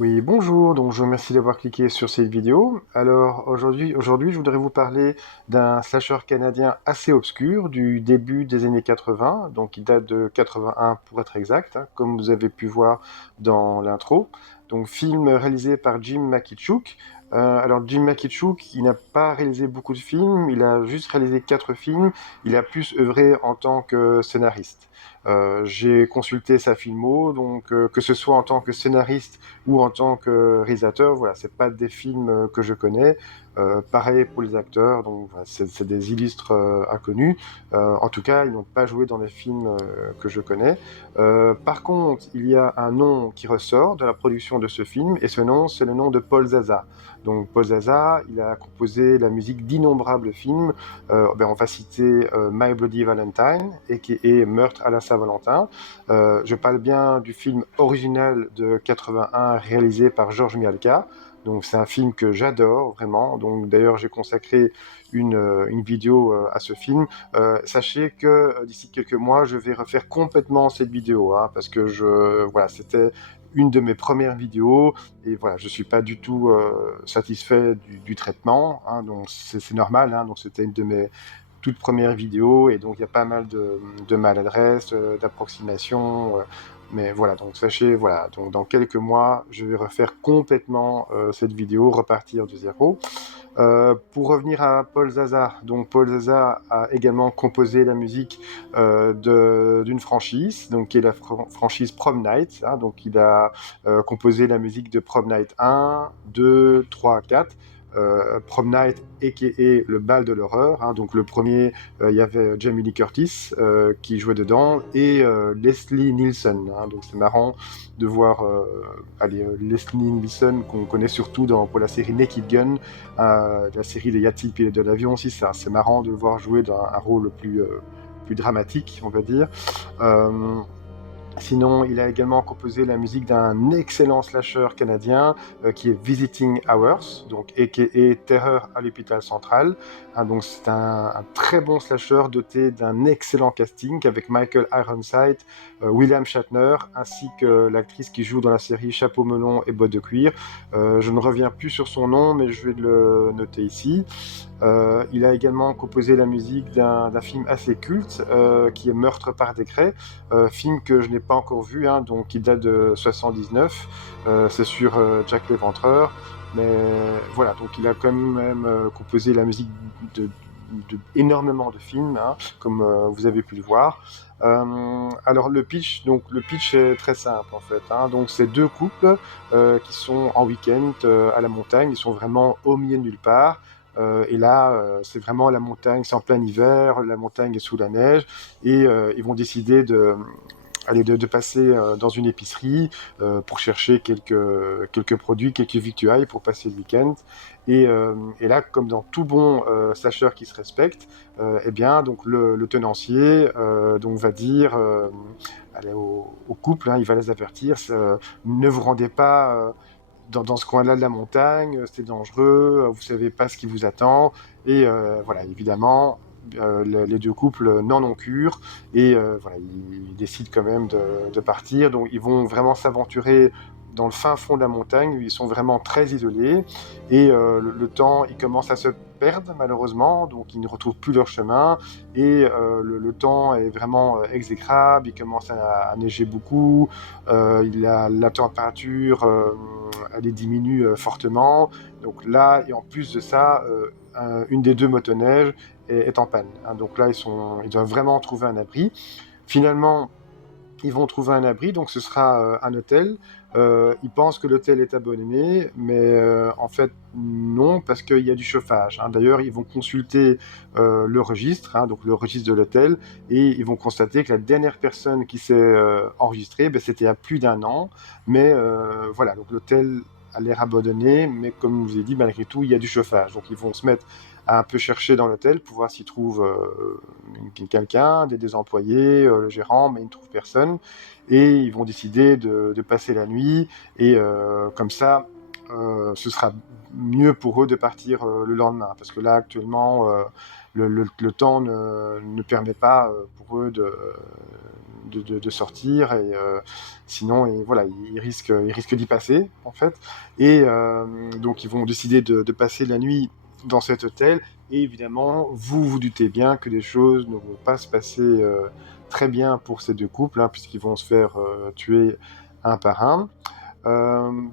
Oui, bonjour, donc je vous remercie d'avoir cliqué sur cette vidéo. Alors aujourd'hui, je voudrais vous parler d'un slasher canadien assez obscur du début des années 80, donc il date de 81 pour être exact, hein, comme vous avez pu voir dans l'intro. Donc film réalisé par Jim Makichuk. Alors Jim Makichuk, il n'a pas réalisé beaucoup de films, il a juste réalisé 4 films, il a plus œuvré en tant que scénariste. J'ai consulté sa filmo, donc que ce soit en tant que scénariste ou en tant que réalisateur, voilà, c'est pas des films que je connais. Pareil pour les acteurs, donc voilà, c'est des illustres inconnus. En tout cas, ils n'ont pas joué dans les films que je connais. Par contre, il y a un nom qui ressort de la production de ce film, et ce nom, c'est le nom de Paul Zaza. Donc Paul Zaza, il a composé la musique d'innombrables films. On va citer My Bloody Valentine et Meurtre à la Saint-Valentin. Je parle bien du film original de 81 réalisé par Georges Mialka. Donc c'est un film que j'adore vraiment. Donc d'ailleurs j'ai consacré une vidéo à ce film. Sachez que d'ici quelques mois je vais refaire complètement cette vidéo, hein, parce que voilà, c'était une de mes premières vidéos et voilà, je suis pas du tout satisfait du traitement, hein, donc c'est normal, hein, donc c'était une de mes toute première vidéo et donc il y a pas mal de maladresses, d'approximations. Mais voilà, donc sachez, voilà, donc dans quelques mois, je vais refaire complètement cette vidéo, repartir de zéro. Pour revenir à Paul Zaza, donc Paul Zaza a également composé la musique d'une franchise, donc qui est la franchise Prom Night, hein, donc il a composé la musique de Prom Night 1, 2, 3, 4. Prom Night, a.k.a. le bal de l'horreur, hein, donc le premier, il y avait Jamie Lee Curtis qui jouait dedans et Leslie Nielsen, hein, donc c'est marrant de voir Leslie Nielsen qu'on connaît surtout pour la série Naked Gun, la série des Yati pilotes de l'avion aussi, c'est marrant de le voir jouer dans un rôle plus dramatique, on va dire. Euh, Sinon, il a également composé la musique d'un excellent slasher canadien qui est Visiting Hours, donc a.k.a. Terreur à l'hôpital central. Hein, donc c'est un très bon slasher doté d'un excellent casting avec Michael Ironside, William Shatner, ainsi que l'actrice qui joue dans la série Chapeau melon et bottes de cuir. Je ne reviens plus sur son nom, mais je vais le noter ici. Il a également composé la musique d'un film assez culte qui est Meurtre par décret, film que je n'ai pas encore vu, hein, donc qui date de 79. C'est sur Jack l'Éventreur. Mais voilà, donc il a quand même composé la musique énormément de films, hein, comme vous avez pu le voir. Alors le pitch est très simple en fait, hein. Donc c'est deux couples qui sont en week-end à la montagne, ils sont vraiment au milieu de nulle part. Et là, c'est vraiment la montagne, c'est en plein hiver, la montagne est sous la neige, et ils vont décider de passer dans une épicerie pour chercher quelques produits, quelques victuailles pour passer le week-end. Et là, comme dans tout bon slasher qui se respecte, eh bien, donc le tenancier donc va dire allez, au couple, hein, il va les avertir, ne vous rendez pas dans ce coin-là de la montagne, c'est dangereux, vous savez pas ce qui vous attend. Et voilà, évidemment, les deux couples n'en ont cure et voilà, ils décident quand même de partir. Donc ils vont vraiment s'aventurer dans le fin fond de la montagne, où ils sont vraiment très isolés et le temps, il commence à se perdre malheureusement, donc ils ne retrouvent plus leur chemin et le temps est vraiment exécrable, il commence à neiger beaucoup, la température elle diminue fortement. Donc là, et en plus de ça, une des deux motoneiges est en panne, hein. Donc là, ils doivent vraiment trouver un abri. Finalement, ils vont trouver un abri, donc ce sera un hôtel. Ils pensent que l'hôtel est abandonné, mais en fait non, parce qu'il y a du chauffage, hein. D'ailleurs, ils vont consulter le registre, hein, donc le registre de l'hôtel, et ils vont constater que la dernière personne qui s'est enregistrée, ben, c'était il y a plus d'un an. Mais voilà, donc l'hôtel a l'air abandonné, mais comme je vous ai dit, malgré tout, il y a du chauffage. Donc ils vont se mettre à un peu chercher dans l'hôtel pour voir s'ils trouvent quelqu'un, des employés, le gérant, mais ils ne trouvent personne. Et ils vont décider de passer la nuit. Et comme ça, ce sera mieux pour eux de partir le lendemain. Parce que là, actuellement, le temps ne permet pas pour eux de sortir. Et sinon, voilà, ils risquent d'y passer, en fait. Et donc, ils vont décider de passer la nuit dans cet hôtel. Et évidemment, vous vous doutez bien que les choses ne vont pas se passer très bien pour ces deux couples, hein, puisqu'ils vont se faire tuer un par un.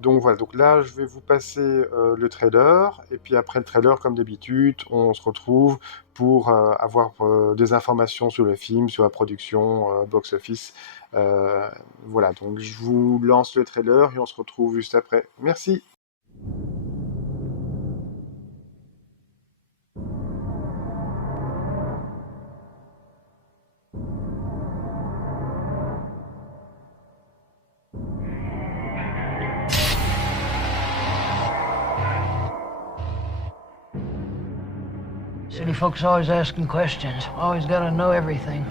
Donc voilà, donc là je vais vous passer le trailer, et puis après le trailer, comme d'habitude, on se retrouve pour avoir des informations sur le film, sur la production, box-office. Euh, voilà, donc je vous lance le trailer et on se retrouve juste après. Merci. City folks always asking questions. Always gotta know everything.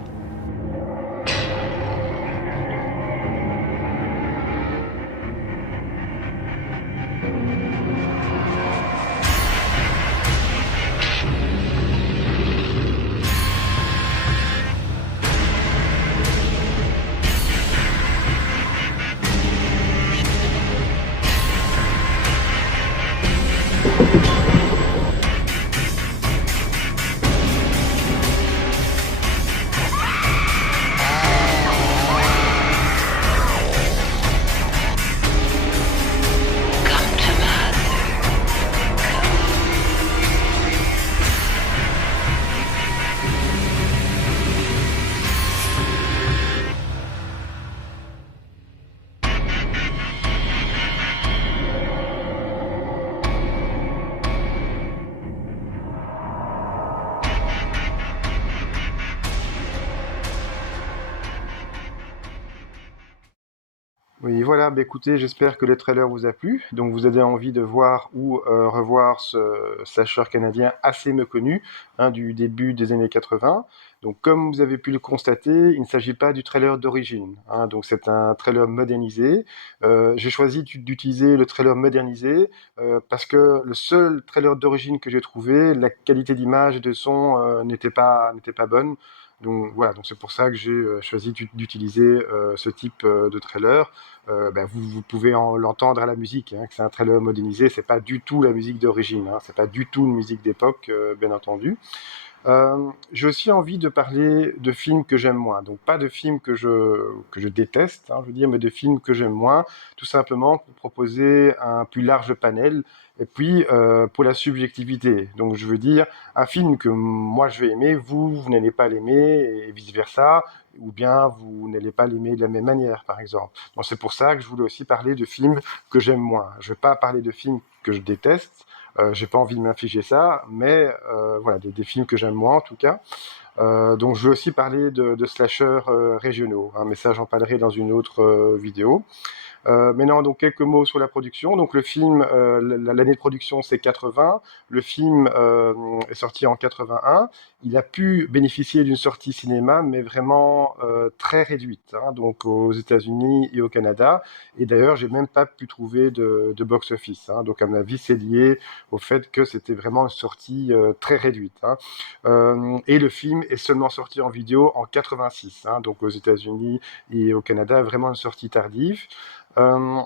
Oui, voilà, bah écoutez, j'espère que le trailer vous a plu. Donc vous avez envie de voir ou revoir ce slasher canadien assez méconnu, hein, du début des années 80. Donc comme vous avez pu le constater, il ne s'agit pas du trailer d'origine, hein. Donc c'est un trailer modernisé. J'ai choisi d'utiliser le trailer modernisé parce que le seul trailer d'origine que j'ai trouvé, la qualité d'image et de son n'était pas bonne. Donc voilà, donc c'est pour ça que j'ai choisi d'utiliser ce type de trailer. Vous pouvez l'entendre à la musique, hein, que c'est un trailer modernisé, c'est pas du tout la musique d'origine, hein, c'est pas du tout une musique d'époque, bien entendu. J'ai aussi envie de parler de films que j'aime moins. Donc pas de films que je déteste, hein, je veux dire, mais de films que j'aime moins, tout simplement pour proposer un plus large panel. Et puis pour la subjectivité. Donc je veux dire, un film que moi je vais aimer, vous n'allez pas l'aimer, et vice-versa, ou bien vous n'allez pas l'aimer de la même manière, par exemple. Donc c'est pour ça que je voulais aussi parler de films que j'aime moins. Je ne vais pas parler de films que je déteste, j'ai pas envie de m'infliger ça, mais voilà, des films que j'aime moins en tout cas. Donc je veux aussi parler de slashers régionaux, hein, mais ça j'en parlerai dans une autre vidéo. Maintenant, donc quelques mots sur la production. Donc le film, l'année de production c'est 80. Le film est sorti en 81. Il a pu bénéficier d'une sortie cinéma, mais vraiment très réduite, hein, donc aux États-Unis et au Canada. Et d'ailleurs, j'ai même pas pu trouver de box-office, hein. Donc à mon avis, c'est lié au fait que c'était vraiment une sortie très réduite, hein. Et le film est seulement sorti en vidéo en 86, hein, donc aux États-Unis et au Canada, vraiment une sortie tardive. Euh,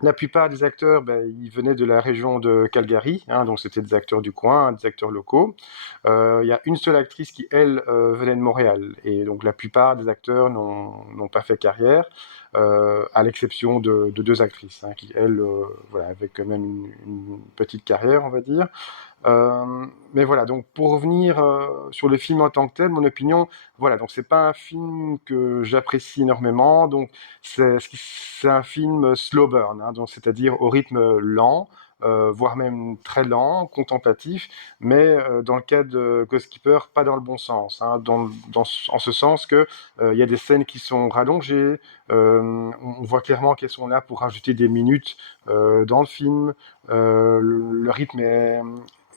la plupart des acteurs, ils venaient de la région de Calgary, hein, donc c'était des acteurs du coin, hein, des acteurs locaux. Il y a une seule actrice qui, elle, venait de Montréal, et donc la plupart des acteurs n'ont pas fait carrière, à l'exception de deux actrices, hein, qui, elles, voilà, avaient quand même une petite carrière, on va dire. Mais voilà, donc pour revenir sur le film en tant que tel, mon opinion, voilà, donc c'est pas un film que j'apprécie énormément, donc c'est un film slow burn, hein, donc c'est-à-dire au rythme lent, voire même très lent, contemplatif, mais dans le cas de Ghost Keeper, pas dans le bon sens, hein, en ce sens que il y a des scènes qui sont rallongées, on voit clairement qu'elles sont là pour rajouter des minutes dans le film. Le rythme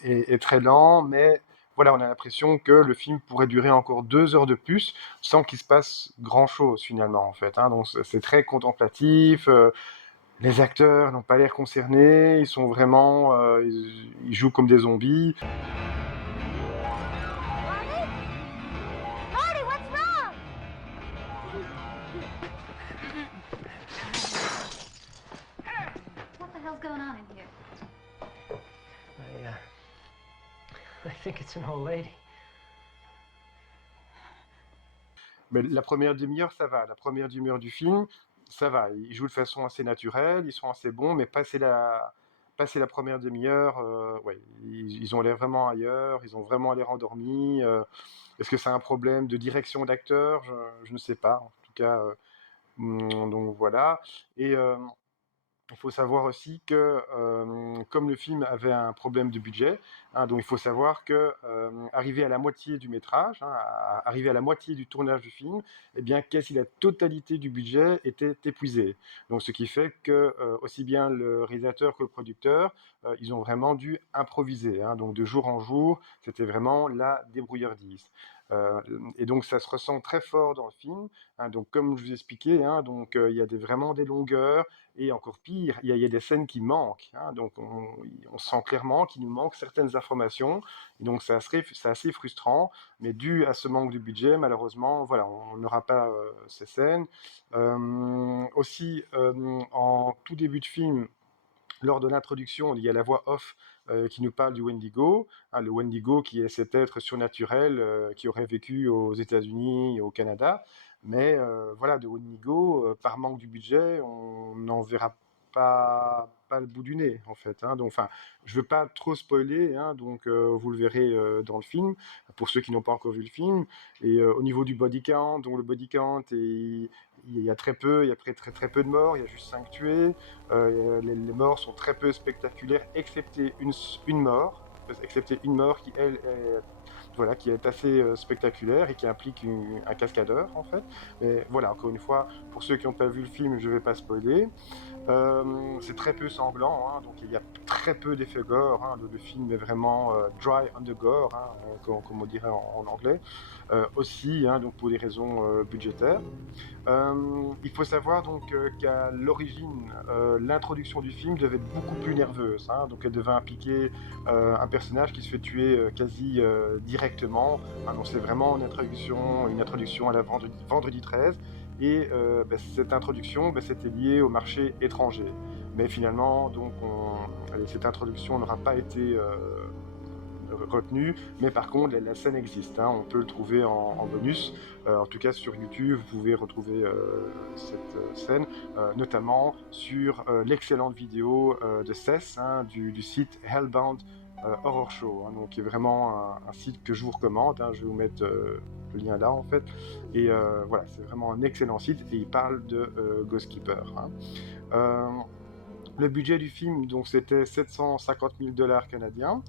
est très lent, mais voilà, on a l'impression que le film pourrait durer encore 2 heures de plus sans qu'il se passe grand-chose finalement en fait, hein. Donc c'est très contemplatif. Les acteurs n'ont pas l'air concernés, ils sont vraiment, ils jouent comme des zombies. Marty? Marty, what's wrong? What the hell's going on in here? I think it's an old lady. Mais la première demi-heure, ça va. La première demi-heure du film, ça va. Ils jouent de façon assez naturelle, ils sont assez bons, mais passer la première demi-heure, ouais, ils ont l'air vraiment ailleurs, ils ont vraiment l'air endormis. Est-ce que c'est un problème de direction d'acteur? Je ne sais pas. En tout cas, donc voilà. Et il faut savoir aussi que, comme le film avait un problème de budget, hein, donc il faut savoir que, arrivé à la moitié du métrage, hein, arrivé à la moitié du tournage du film, eh bien, quasi la totalité du budget était épuisée. Donc, ce qui fait que, aussi bien le réalisateur que le producteur, ils ont vraiment dû improviser, hein. Donc, de jour en jour, c'était vraiment la débrouillardise. Euh, et donc, ça se ressent très fort dans le film, hein. Donc, comme je vous expliquais, hein, donc, il y a vraiment des longueurs. Et encore pire, il y a des scènes qui manquent, hein, donc on sent clairement qu'il nous manque certaines informations, et donc c'est assez frustrant, mais dû à ce manque de budget, malheureusement, voilà, on n'aura pas ces scènes. Aussi, en tout début de film, lors de l'introduction, il y a la voix off qui nous parle du Wendigo, hein, le Wendigo qui est cet être surnaturel qui aurait vécu aux États-Unis et au Canada. Mais voilà, de Wendigo, par manque du budget, on n'en verra pas le bout du nez, en fait, hein. Donc, enfin, je veux pas trop spoiler, hein, donc vous le verrez dans le film, pour ceux qui n'ont pas encore vu le film. Et au niveau du body count, donc le body count, il y a très peu, il y a très peu de morts, il y a juste 5 tués. Les morts sont très peu spectaculaires, excepté une mort, qui, elle, voilà, qui est assez spectaculaire et qui implique un cascadeur, en fait. Mais voilà, encore une fois, pour ceux qui n'ont pas vu le film, je ne vais pas spoiler. C'est très peu sanglant, hein, donc il y a très peu d'effets gore, hein, le film est vraiment dry on the gore, hein, comme on dirait en anglais, aussi, hein, donc pour des raisons budgétaires. Il faut savoir donc qu'à l'origine, l'introduction du film devait être beaucoup plus nerveuse, hein, donc elle devait impliquer un personnage qui se fait tuer quasi directement, hein, donc c'est vraiment une introduction à la vendredi 13, et cette introduction, c'était lié au marché étranger. Mais finalement, donc, allez, cette introduction n'aura pas été retenue, mais par contre, la scène existe, hein, on peut le trouver en bonus. En tout cas, sur YouTube, vous pouvez retrouver cette scène, notamment sur l'excellente vidéo de Cess, hein, du site Hellbound Horror Show, hein, donc qui est vraiment un site que je vous recommande, hein, je vais vous mettre le lien là, en fait. Et voilà, c'est vraiment un excellent site, et il parle de Ghost Keeper, hein. Le budget du film, donc, c'était 750 000 $ canadiens,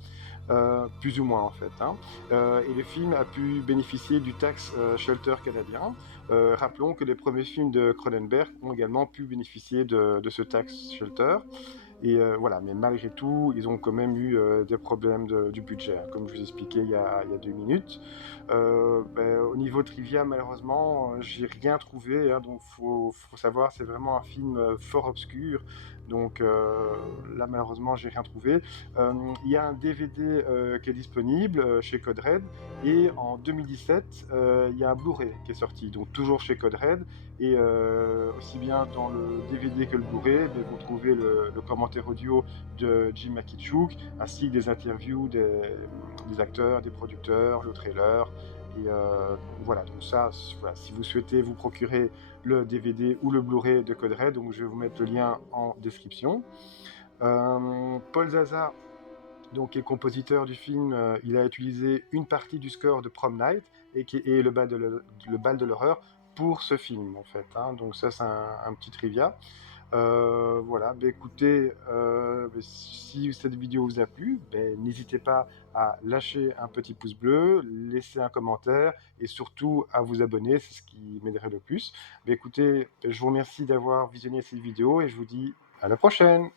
plus ou moins, en fait, hein. Et le film a pu bénéficier du tax shelter canadien. Rappelons que les premiers films de Cronenberg ont également pu bénéficier de ce tax shelter. Et voilà, mais malgré tout, ils ont quand même eu des problèmes du budget, hein, comme je vous expliquais il y a 2 minutes. Au niveau trivia, malheureusement, j'ai rien trouvé, hein, donc faut savoir, c'est vraiment un film fort obscur. Donc là, malheureusement, j'ai rien trouvé. Il y a un DVD qui est disponible chez Code Red, et en 2017, il y a un Blu-ray qui est sorti, donc toujours chez Code Red. Et aussi bien dans le DVD que le Blu-ray, vous trouvez le commentaire audio de Jim Makichuk, ainsi que des interviews des acteurs, des producteurs, le trailer. Et voilà, donc ça, voilà, si vous souhaitez vous procurer le DVD ou le Blu-ray de Code Red, donc je vais vous mettre le lien en description. Paul Zaza, donc, qui est compositeur du film, il a utilisé une partie du score de Prom Night et le bal de l'horreur pour ce film, en fait, hein. Donc ça, c'est un petit trivia. Voilà, écoutez, si cette vidéo vous a plu, n'hésitez pas à lâcher un petit pouce bleu, laisser un commentaire et surtout à vous abonner, c'est ce qui m'aiderait le plus. Écoutez, je vous remercie d'avoir visionné cette vidéo et je vous dis à la prochaine.